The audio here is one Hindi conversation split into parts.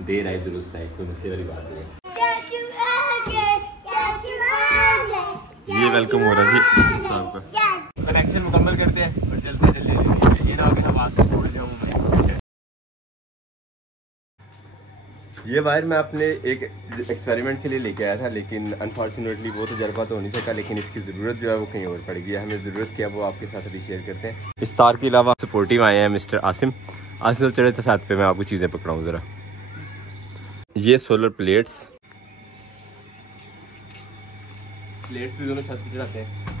देर आए दुरुस्त आए, कोई मसले वाली बात नहीं है। ये वेलकम हो रहा है साहब का। कनेक्शन मुकम्मल करते हैं और चलते जल्दी ये ना कि हम आवाज़ छोड़ जाऊँ। ये वायर मैं अपने एक एक्सपेरिमेंट के लिए लेके आया था, लेकिन अनफॉर्चुनेटली वो तजर्बा तो हो नहीं सका, लेकिन इसकी ज़रूरत जो है वो कहीं और पड़ गई है। हमें ज़रूरत क्या है वो आपके साथ अभी शेयर करते हैं। इस तार के अलावा सपोर्टिव आए हैं मिस्टर आसिम चढ़े थे साथ पे, मैं आपको चीज़ें पकड़ाऊँ ज़रा। ये सोलर प्लेट्स भी दोनों छत पे चढ़ाते हैं।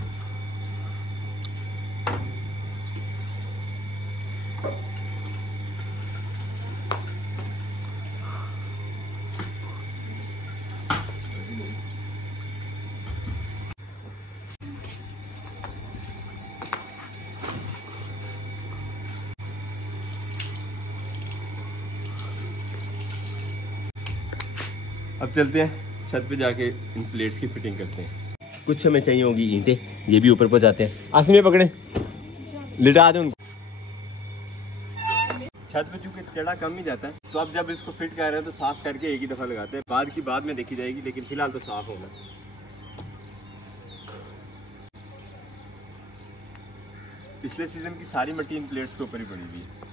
अब चलते हैं छत पे जाके इन प्लेट्स की फिटिंग करते हैं। कुछ हमें चाहिए होगी ईंटें, ये भी ऊपर पहुंचाते हैं। आसिम ये पकड़े, लिटा दो उनको। छत पे चूंकि चढ़ा कम ही जाता है, तो अब जब इसको फिट कर रहे हैं तो साफ करके एक ही दफा लगाते हैं। बाद में देखी जाएगी, लेकिन फिलहाल तो साफ होगा। पिछले सीजन की सारी मिट्टी इन प्लेट्स के ऊपर ही पड़ी हुई है।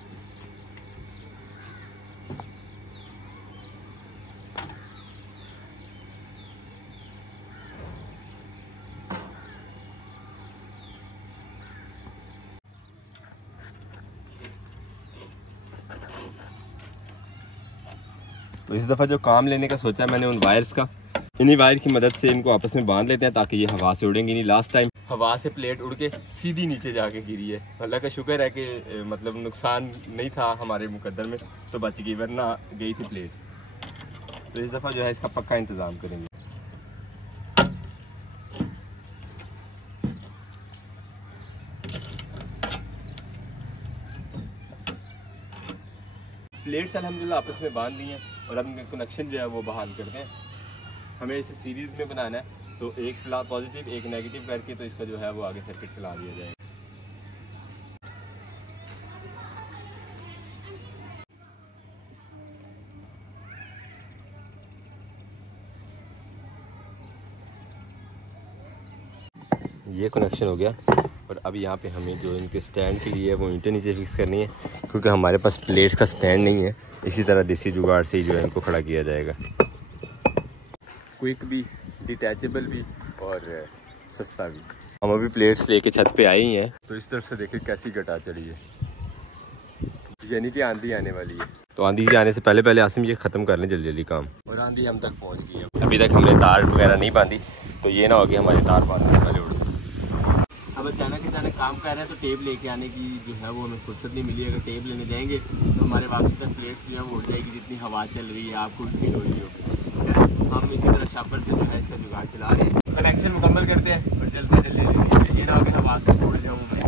तो इस दफ़ा जो काम लेने का सोचा मैंने उन वायर्स का, इन्हीं वायर की मदद से इनको आपस में बांध लेते हैं ताकि ये हवा से उड़ेंगी नहीं। लास्ट टाइम हवा से प्लेट उड़ के सीधी नीचे जाके गिरी है। अल्लाह का शुक्र है कि मतलब नुकसान नहीं था हमारे मुकद्दर में, तो बच गई, वरना गई थी प्लेट। तो इस दफ़ा जो है इसका पक्का इंतज़ाम करेंगे। प्लेट्स अल्हम्दुलिल्लाह आपस में बांध ली हैं और अब इनका कनेक्शन जो है वो बहाल करते हैं। हमें इसे सीरीज़ में बनाना है, तो एक पॉजिटिव एक नेगेटिव करके तो इसका जो है वो आगे सर्किट चला दिया जाएगा। ये कनेक्शन हो गया और अब यहाँ पे हमें जो इनके स्टैंड के लिए वो ईंटें नीचे फिक्स करनी है, क्योंकि हमारे पास प्लेट्स का स्टैंड नहीं है। इसी तरह देसी जुगाड़ से ही जो है इनको खड़ा किया जाएगा। क्विक भी, डिटैचेबल भी और सस्ता भी। हम अभी प्लेट्स लेके छत पे आए ही हैं, तो इस तरफ से देखिए कैसी गटा चढ़ी है, यानी कि आंधी आने वाली है। तो आंधी आने से पहले आसिम ये ख़त्म कर लें जल्दी जल्दी काम। और आंधी हम तक पहुँच गई है। अभी तक हमने तार वगैरह नहीं बांधी, तो ये ना हो कि हमारी तार बांधने वाले उड़। अब अचानक काम कर रहे हैं तो टेप लेके आने की जो है वो हमें फुर्सत नहीं मिली। अगर टेप लेने जाएंगे तो हमारे वापसी तक प्लेट्स जो है वो उड़ जाएगी, जितनी हवा चल रही है आपको फील हो रही हो। हम इसी तरह शापर से जो है इसका जुगाड़ चला रहे हैं। कनेक्शन मुकम्मल करते हैं और चलते जल्दी ये ना कि हवा से छोड़ जाऊँ मैं।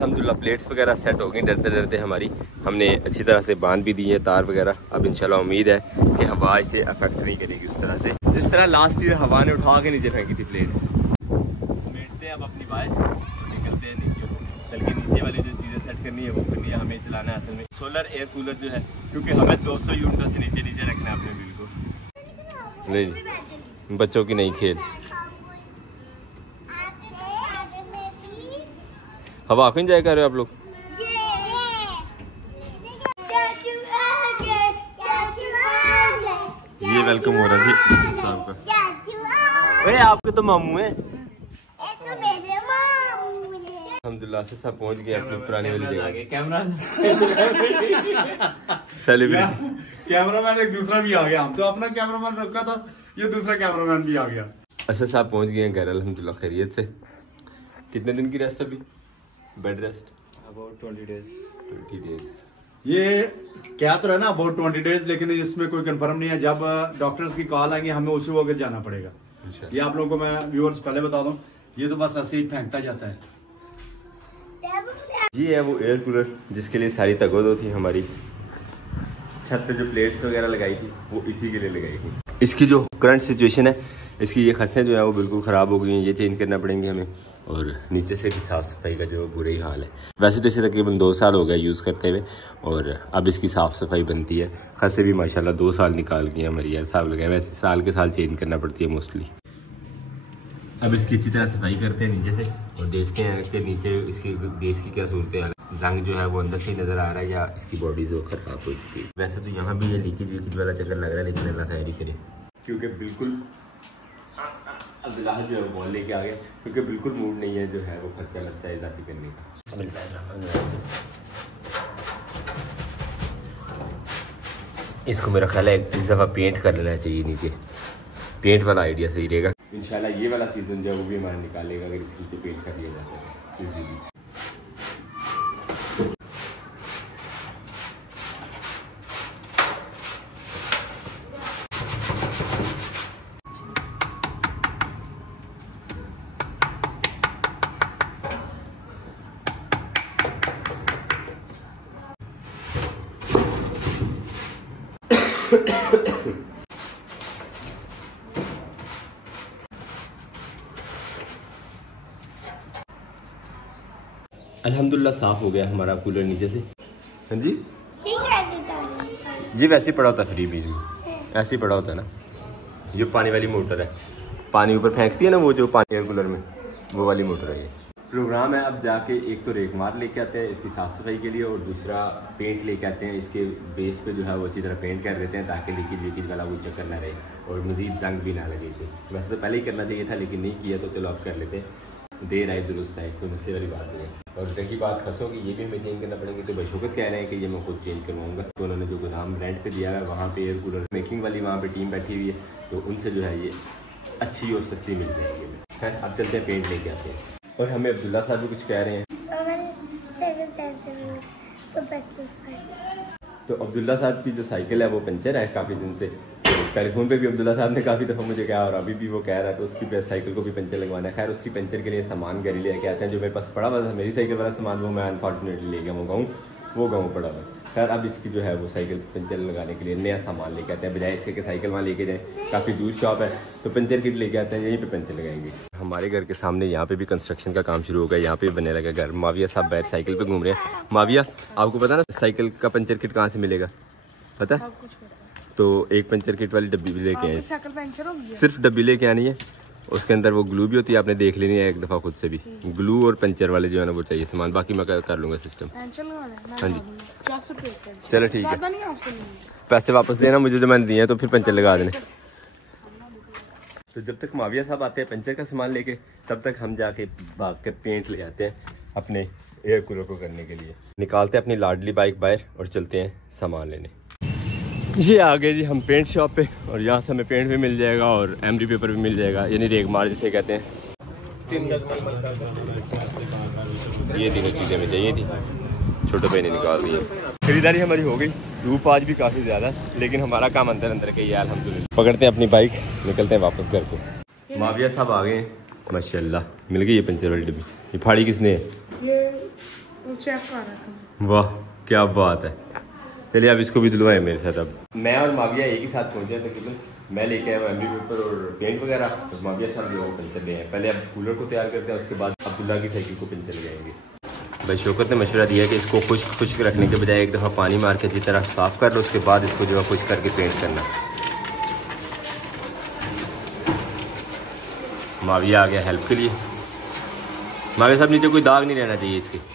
अल्हम्दुलिल्लाह प्लेट्स वगैरह सेट हो गई डरते डरते हमारी। हमने अच्छी तरह से बांध भी दी है तार वगैरह। अब इंशाल्लाह उम्मीद है कि हवा इसे अफेक्ट नहीं करेगी उस तरह से जिस तरह लास्ट ईयर हवा ने उठा के नीचे फेंकी थी प्लेट्स। समेटते हैं अब अपनी वायर और निकलते हैं नीचे। चल के नीचे वाली जो चीज़ें सेट करनी है वो करनी है, हमें चलाना है असल में सोलर एयर कूलर जो है, क्योंकि हमें 200 यूनिटों से नीचे रखना है अपने बिल को। नहीं बच्चों की नहीं खेल। हवा आँखें जाए कर रहे हो आप लोग। ये वेलकम हो रहा है साहब का। अरे आपके तो मामू हैं। अल्हम्दुलिल्लाह से सब पहुंच गए अपनी पुरानी वाली जगह। कैमरा सेलिब्रिटी कैमरामैन एक दूसरा भी आ गया। हम तो अपना कैमरामैन रखा था, ये दूसरा कैमरामैन भी आ गया। अच्छा साहब पहुंच गए हैं घर अल्हम्दुलिल्लाह खैरियत से। कितने दिन की रेस्ट अभी? Bed rest about 20 days. 20 days ये क्या तो है ना अबाउट 20 डेज, लेकिन इसमें कोई कंफर्म नहीं है। जब डॉक्टर्स की कॉल आएंगे हमें उसी वक्त जाना पड़ेगा। ये आप लोगों को मैं व्यूअर्स पहले बता दूं, ये तो बस ऐसे ही फेंकता जाता है। जी है वो एयर कूलर जिसके लिए सारी तगोदो थी हमारी छत पे जो प्लेट्स वगैरह लगाई थी वो इसी के लिए लगाई थी। इसकी जो करंट सिचुएशन है, इसकी ये खसें जो है वो बिल्कुल ख़राब हो गई हैं, ये चेंज करना पड़ेंगे हमें। और नीचे से भी साफ़ सफाई का जो बुरा ही हाल है। वैसे तो इसे तकरीबन 2 साल हो गए यूज़ करते हुए और अब इसकी साफ़ सफाई बनती है। खसें भी माशाल्लाह 2 साल निकाल गई हैं हमारी यार, साहब लगाए। वैसे साल के साल चेंज करना पड़ती है मोस्टली। अब इसकी अच्छी तरह सफाई करते हैं नीचे से और देखते हैं कि नीचे इसकी बेस की क्या सूरत है। जंग जो है वो अंदर से ही नज़र आ रहा है या इसकी बॉडी जो ख़राब हो चुकी है। वैसे तो यहाँ भी ये लीकेज वाला चक्कर लग रहा है, लेकिन अल्लाह खैर ही करे क्योंकि बिल्कुल अब्दुल्ला जो है वो लेके आ गया क्योंकि बिल्कुल मूड नहीं है जो है वो खर्चा लर्चा इजाफी करने का। इसको मेरा ख्याल है इस दफ़ा पेंट कर लेना चाहिए नीचे, पेंट वाला आइडिया सही रहेगा। इंशाल्लाह ये वाला सीज़न जो है वो भी हमारा निकालेगा अगर इसके नीचे पेंट कर दिया जाता है इजीली। अल्हम्दुलिल्लाह साफ़ हो गया हमारा कूलर नीचे से। हाँ जी, ये वैसे ही पड़ा होता है फ्री बीच में, ऐसे ही पड़ा होता है ना। ये पानी वाली मोटर है, पानी ऊपर फेंकती है ना वो जो पानी एयर कूलर में, वो वाली मोटर है ये। प्रोग्राम है अब जाके एक तो रेगमार लेके आते हैं इसकी साफ़ सफाई के लिए और दूसरा पेंट लेके आते हैं इसके बेस पे जो है वो अच्छी तरह पेंट कर देते हैं ताकि लीकेज वाला कोई चक्कर ना रहे और मज़ीद जंग भी ना लगे इसे। वैसे तो पहले ही करना चाहिए था लेकिन नहीं किया, तो चलो अब कर लेते हैं। देर आए दुरुस्त आए, कोई मसले वाली बात नहीं है। और रही बात खसों की, ये भी हमें चेंज करना पड़ेंगे। तो बशौकत कह रहे हैं कि ये मैं खुद चेंज करवाऊँगा। तो उन्होंने जो गोदाम रेंट पे दिया है वहाँ पे एयर कूलर मेकिंग वाली वहाँ पे टीम बैठी हुई है, तो उनसे जो है ये अच्छी और सस्ती मिल जाएगी। खैर अब चलते हैं पेंट लेके आते हैं। और हमें अब्दुल्ला साहब भी कुछ कह रहे हैं। तो अब्दुल्ला साहब की जो साइकिल है वो पंचर है काफ़ी दिन से। तो टेलीफोन पे भी अब्दुल्ला साहब ने काफ़ी दफ़ा मुझे कहा और अभी भी वो कह रहा है तो उसकी साइकिल को भी पंचर लगवाना है। खैर उसकी पंचर के लिए सामान घर लेके आते हैं। जो मेरे पास पड़ा हुआ था मेरी साइकिल वाला सामान वो मैं अनफॉर्चुनेटली ले गया वो गाँव पड़ा हुआ। खैर अब इसकी जो है वो साइकिल पंचर लगाने के लिए नया सामान लेके आते हैं, बजाय इसके कि साइकिल वहाँ लेके जाएँ। काफ़ी दूर शॉप है तो पंचर किट लेके आते हैं, यहीं पे पंचर लगाएंगे। हमारे घर के सामने यहाँ पे भी कंस्ट्रक्शन का काम शुरू हो गया, यहाँ पे बनने लगा घर। माविया साहब बैठ साइकिल पे घूम रहे हैं। माविया आपको पता ना साइकिल का पंचर किट कहाँ से मिलेगा, पता? तो एक पंचर किट वाली डब्बी भी लेके आए, सिर्फ डब्बी लेके आनी है। उसके अंदर वो ग्लू भी होती है, आपने देख लेनी है एक दफ़ा खुद से भी। ग्लू और पंचर वाले जो है ना वो चाहिए सामान, बाकी मैं कर लूँगा सिस्टम। हाँ जी चलो ठीक है, पैसे वापस देना मुझे जो मैंने दिए हैं, तो फिर पंचर लगा देने। तो जब तक माविया साहब आते हैं पंचर का सामान लेके, तब तक हम जाके भाग कर पेंट ले आते हैं अपने एयर कूलर को करने के लिए। निकालते हैं अपनी लाडली बाइक बाहर और चलते हैं सामान लेने। ये आ गए जी हम पेंट शॉप पे और यहाँ से हमें पेंट भी मिल जाएगा और एमरी पेपर भी मिल जाएगा, यानी रेगमार जिसे कहते हैं। ये तीनों चीज़ें हमें चाहिए थी, छोटे भाई ने निकाल दी। खरीदारी हमारी हो गई। धूप आज भी काफ़ी ज़्यादा, लेकिन हमारा काम अंदर अंदर का ही है अल्हम्दुलिल्लाह। पकड़ते हैं अपनी बाइक, निकलते हैं वापस घर को। माविया साहब आ गए हैं, माशाल्लाह मिल गई ये पंचर वाली डब्बी। ये फाड़ी किसने है? ये चेक कर रहा था। वाह क्या बात है। चलिए अब इसको भी दिलवाए मेरे साथ। अब मैं और माविया एक ही साथ पहुँचे तकरीबन। मैं लेके आया एमरी पेपर और पेंट वगैरह, तो माविया साहब जो पंचर ले आए। पहले अब कूलर को तैयार करते हैं, उसके बाद अब्दुल्ला की साइकिल को पंचर लगाएंगे। भाई शौकत ने मशवरा दिया है कि इसको खुश्क रखने के बजाय एक दफ़ा पानी मार के अच्छी तरह साफ़ कर लो, उसके बाद इसको जो है खुश्क करके पेंट करना। माविया आ गया हेल्प के लिए। माविया साहब नीचे कोई दाग नहीं रहना चाहिए इसके।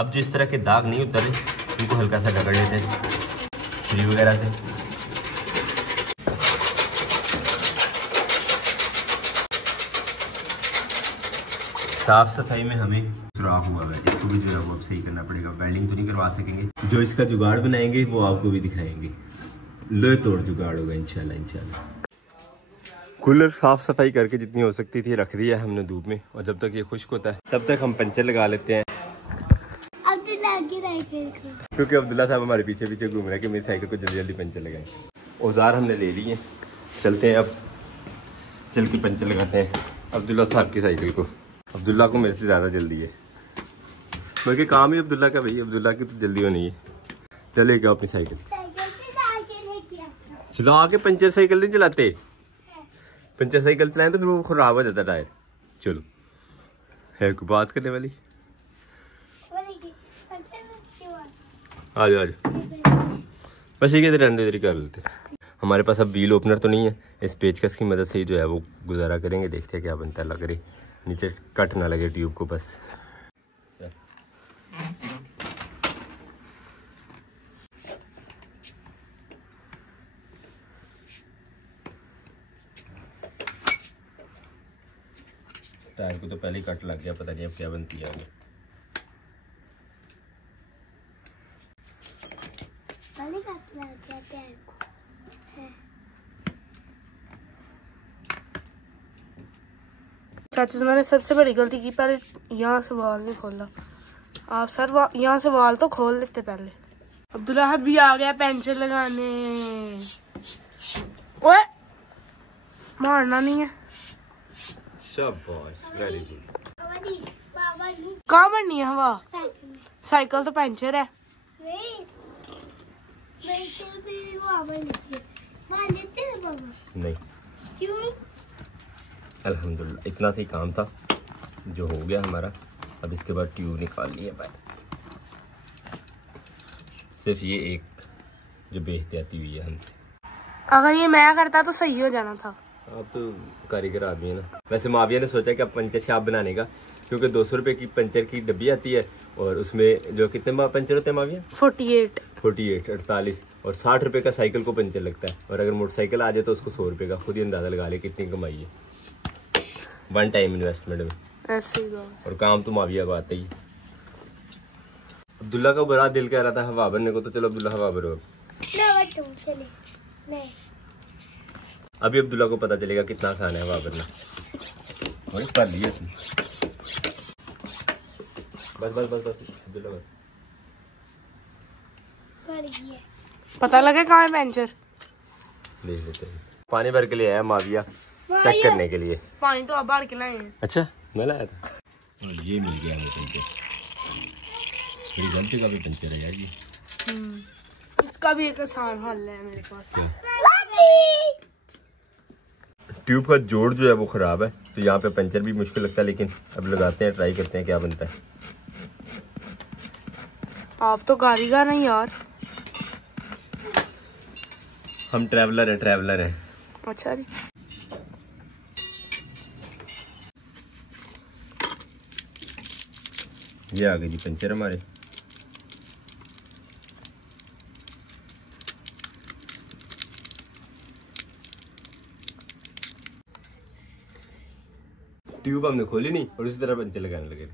अब जो इस तरह के दाग नहीं उतरे उनको हल्का सा रगड़ लेते हैं छुरी वगैरह से। साफ सफाई में हमें सुराख हुआ है, इसको भी जो है वो अब सही करना पड़ेगा। वेल्डिंग तो नहीं करवा सकेंगे, जो इसका जुगाड़ बनाएंगे वो आपको भी दिखाएंगे। लोहे तोड़ जुगाड़ होगा इंशाल्लाह। कूलर साफ सफाई करके जितनी हो सकती थी रख दिया है हमने धूप में, और जब तक ये खुश्क होता है तब तक हम पंचर लगा लेते हैं। क्योंकि अब्दुल्ला साहब हमारे पीछे पीछे घूम रहे हैं कि मेरी साइकिल को जल्दी जल्दी पंचर लगाएं। औजार हमने ले लिए, चलते हैं अब चल के पंचर लगाते हैं अब्दुल्ला साहब की साइकिल को। अब्दुल्ला को मेरे से ज़्यादा जल्दी है, बल्कि काम ही अब्दुल्ला का भाई, अब्दुल्ला की तो जल्दी होनी है। चलेगा अपनी साइकिल चला के, पंचर साइकिल नहीं चलाते, पंचर साइकिल चलाएं तो फिर वो खराब हो जाता टायर। चलो है कोई बात करने वाली, आ जाओ बस ये रहने इधर कर लेते। हमारे पास अब व्हील ओपनर तो नहीं है, इस पेचकस की मदद से ही जो है वो गुजारा करेंगे, देखते हैं क्या बनता है। लग रही नीचे कट ना लगे ट्यूब को बस। टायर को तो पहले ही कट लग गया, पता नहीं अब क्या बनती है आगे। चाचू मैंने सबसे बड़ी गलती की, पहले यहाँ से वाल नहीं खोला। आप सर यहाँ से वाल तो खोल लेते पहले। अब्दुल्ला भी आ गया पंचर लगाने। ओए मारना नहीं है। शाबाश, वेरी गुड। कहाँ बननी है हवा? साइकिल तो पंचर है। नहीं क्यों? अल्हम्दुलिल्लाह इतना सी काम था जो हो गया हमारा। अब इसके बाद ट्यूब निकाल ली है भाई, सिर्फ ये एक जो बेहतियाती हुई है हमसे। अगर ये मैं करता तो सही हो जाना था। आप तो कारीगर आदमी है ना। वैसे माविया ने सोचा कि अब पंचर शाप बनाने का, क्योंकि 200 रुपये की पंचर की डब्बी आती है, और उसमें जो कितने पंचर होते हैं माविया? 48 48 और 60 रुपये का साइकिल को पंचर लगता है। और अगर मोटरसाइकिल आ जाए तो उसको 100 रुपये का। खुद ही अंदाजा लगा ले कितनी कमाई है वन टाइम इन्वेस्टमेंट में। ऐसे ही बात। और काम तो माविया को आता ही। अब्दुल्ला का बड़ा दिल कह रहा था हवा भरने को, तो चलो अब्दुल्ला हवा भरो। अभी अब्दुल्ला को पता चलेगा कितना आसान है हवा भरना। वही कर लिया इसने। बस बस बस बस अब्दुल्ला बस। पता लगा कहाँ है पंचर? देख लेते हैं। पानी भर के लिए आया माविया चेक करने के लिए। पानी तो अब भर के लाए हैं। अच्छा मैं लाया था। और ये मिल गया हमें पंचर। बड़ी गलती का भी पंचर है यार ये। इसका भी एक आसान हल है मेरे पास। ट्यूब का जोड़ जो है वो खराब है, तो यहाँ पे पंचर भी मुश्किल लगता है, लेकिन अब लगाते हैं, ट्राई करते हैं क्या बनता है। आप तो कारीगर नहीं यार। हम ट्रैवलर हैं। अच्छा जी। ये आ गए जी पंचर हमारे। ट्यूब हमने खोली नहीं और उसी तरह पंचर लगाने लगे।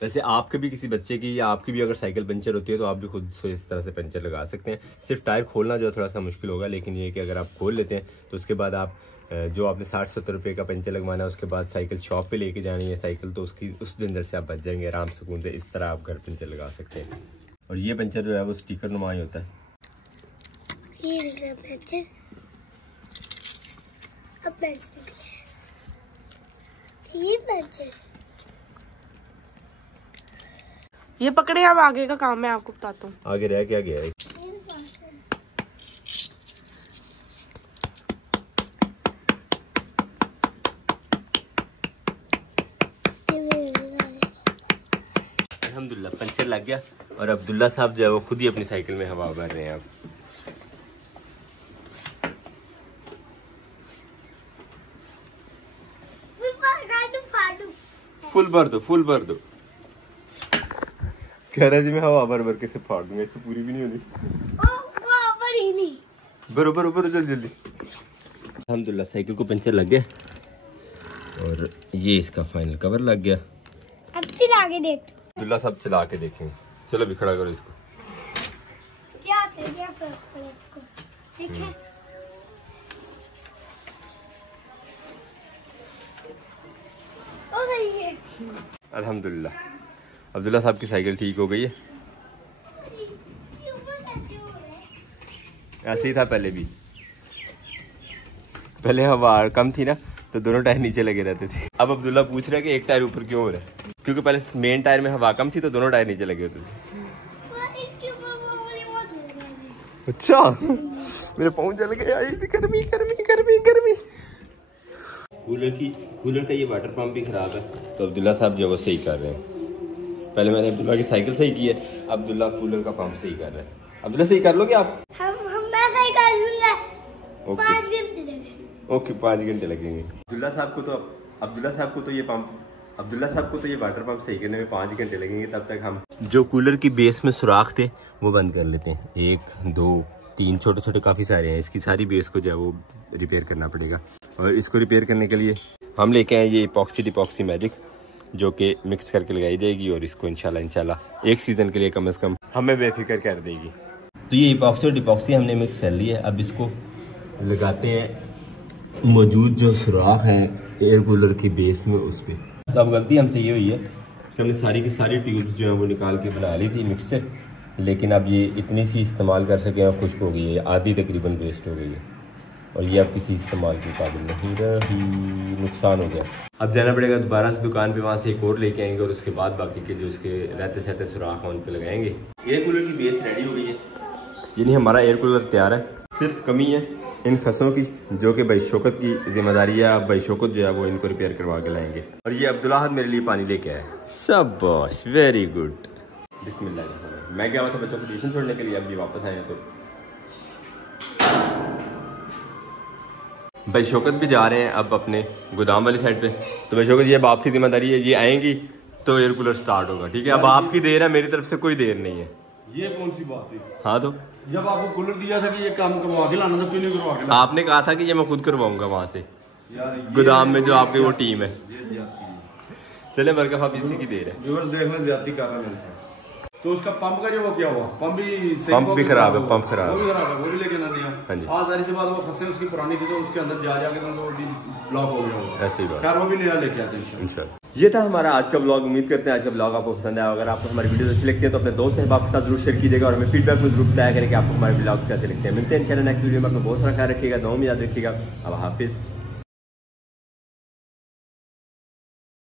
वैसे आपके भी किसी बच्चे की या आपकी भी अगर साइकिल पंचर होती है तो आप भी खुद से इस तरह से पंचर लगा सकते हैं। सिर्फ टायर खोलना जो है थोड़ा सा मुश्किल होगा, लेकिन ये कि अगर आप खोल लेते हैं तो उसके बाद आप जो आपने 60-70 रुपये का पंचर लगवाना है, उसके बाद साइकिल शॉप पे लेके जानी है साइकिल, तो उसकी उस झंझट से आप बच जाएंगे आराम सुकून से। इस तरह आप घर पंचर लगा सकते हैं। और ये पंचर जो है वो स्टिकर नुमा ही होता है। ये पकड़े, अब आगे का काम मैं आपको बताता हूँ। आगे रह क्या गया है? अल्हम्दुलिल्लाह पंचर लग गया और अब्दुल्ला साहब जो है वो खुद ही अपनी साइकिल में हवा भर रहे हैं। अब फुल भर दो। कह रहा जी मैं हवा भर के से फाड़ दूंगा, इससे पूरी भी नहीं होनी। बरो जल्दी। अल्हम्दुलिल्लाह साइकिल को पंचर लग गया और ये इसका फाइनल कवर लग गया। अब चला के देख। अब्दुल्ला सब चला के देखेंगे। चलो भी खड़ा करो इसको। क्या फर्क पड़े इसको? देखें। ओ सही है। अल्हम्दुलिल्लाह अब्दुल्ला साहब की साइकिल ठीक हो गई है। ऐसे ही था पहले भी, पहले हवा कम थी ना तो दोनों टायर नीचे लगे रहते थे। अब अब्दुल्ला पूछ रहा है कि एक टायर ऊपर क्यों हो रहा है, क्योंकि पहले मेन टायर में हवा कम थी तो दोनों टायर नीचे लगे होते थे। अच्छा मेरे पाँव जल गए, आई थी गर्मी गर्मी गर्मी गर्मी। कूलर का ये वाटर पंप भी खराब है तो अब्दुल्ला साहब जो वो सही कर रहे हैं। पहले मैंने अब्दुल्ला की साइकिल सही की है, अब्दुल्ला कूलर का पंप सही कर रहे हैं। अब्दुल्ला सही कर लोगे आप? मैं सही कर लूंगा। 5 घंटे लगेंगे। ओके 5 घंटे लगेंगे। अब्दुल्ला साहब को तो ये वाटर पंप सही करने में 5 घंटे लगेंगे। तब तक हम जो कूलर की बेस में सुराख थे वो बंद कर लेते हैं। 1 2 3 छोटे छोटे काफ़ी सारे हैं। इसकी सारी बेस को जो है वो रिपेयर करना पड़ेगा और इसको रिपेयर करने के लिए हम लेके आए ये इपॉक्सी डिपॉक्सी मैजिक जो कि मिक्स करके लगाई जाएगी और इसको इंशाल्लाह 1 सीज़न के लिए कम से कम हमें बेफिक्र कर देगी। तो ये इपॉक्सी और डिपॉक्सी हमने मिक्स कर ली है। अब इसको लगाते हैं मौजूद जो सुराख हैं एयर कूलर की बेस में उस पर। तो अब गलती हमसे ये हुई है कि हमने सारी की सारी ट्यूब्स जो है वो निकाल के बना ली थी मिक्सचर, लेकिन अब ये इतनी सी इस्तेमाल कर सके और खुश्क हो गई है, आधी तकरीबन वेस्ट हो गई है और ये अब किसी इस्तेमाल के काबिल नहीं रही, नुकसान हो गया। अब जाना पड़ेगा दोबारा से दुकान पे, वहाँ से एक और लेके आएंगे और उसके बाद बाकी के जो इसके रहते सहते सुराख हैं उन पर लगाएंगे। एयर कूलर की बेस रेडी हो गई है, यानी हमारा एयर कूलर तैयार है। सिर्फ कमी है इन खसों की जो कि भाई शौकत की जिम्मेदारी है। अब भाई शौकत जो है वो इनको रिपेयर करवा के लाएंगे। और ये अब्दुल्ला मेरे लिए पानी लेके आए, शाबाश वेरी गुड। बिस्मिल्लाह। मैं गया हुआ था बच्चों को ट्यूशन छोड़ने के लिए, अब ये वापस आए हैं तो भाई शौकत भी जा रहे हैं अब अपने गोदाम वाली साइड पे। तो भाई शौकत ये अब आपकी जिम्मेदारी है, ये आएंगी तो एयर कूलर स्टार्ट होगा, ठीक है? अब आपकी देर है, मेरी तरफ से कोई देर नहीं है। ये कौन सी बात है? हाँ तो जब आपको कूलर दिया था कि ये काम करवा के लाना था, क्यों नहीं करवा के लाना? आपने कहा था कि ये मैं खुद करवाऊंगा वहाँ से यार गोदाम में जो आपकी वो टीम है। ये ज्यादती है। चले बरकफ आप इसी की देर है। व्यूअर्स देख लें ज्यादती कर रहा है मेरे साथ। तो उसका पंप का जो वो क्या हुआ? पंप भी खराब है, पंप खराब वो भी खराब है, वो भी लेके ना दिया। हाँ जी। आज सारी से बात वो खस्से उसकी पुरानी थी तो उसके अंदर जा जाके तो वो ब्लॉक हो गया होगा। ऐसे ही बात। खैर वो भी नया लेके आते हैं इंशाल्लाह। ये था हमारा आज का ब्लॉग। उम्मीद करते हैं आज का ब्लॉग आपको पसंद आया। अगर आपको हमारी वीडियो अच्छी लगती है तो अपने दोस्त अहबाब के साथ जरूर शेयर कीजिएगा और हमें फीडबैक में जरूर बताया करें कि आपको हमारे ब्लॉग्स कैसे लगते हैं। मिलते हैं इंशाल्लाह नेक्स्ट वीडियो में। अपना बहुत सारा ख्याल रखिएगा, दुआ में याद रखिएगा। अब हाफिज़।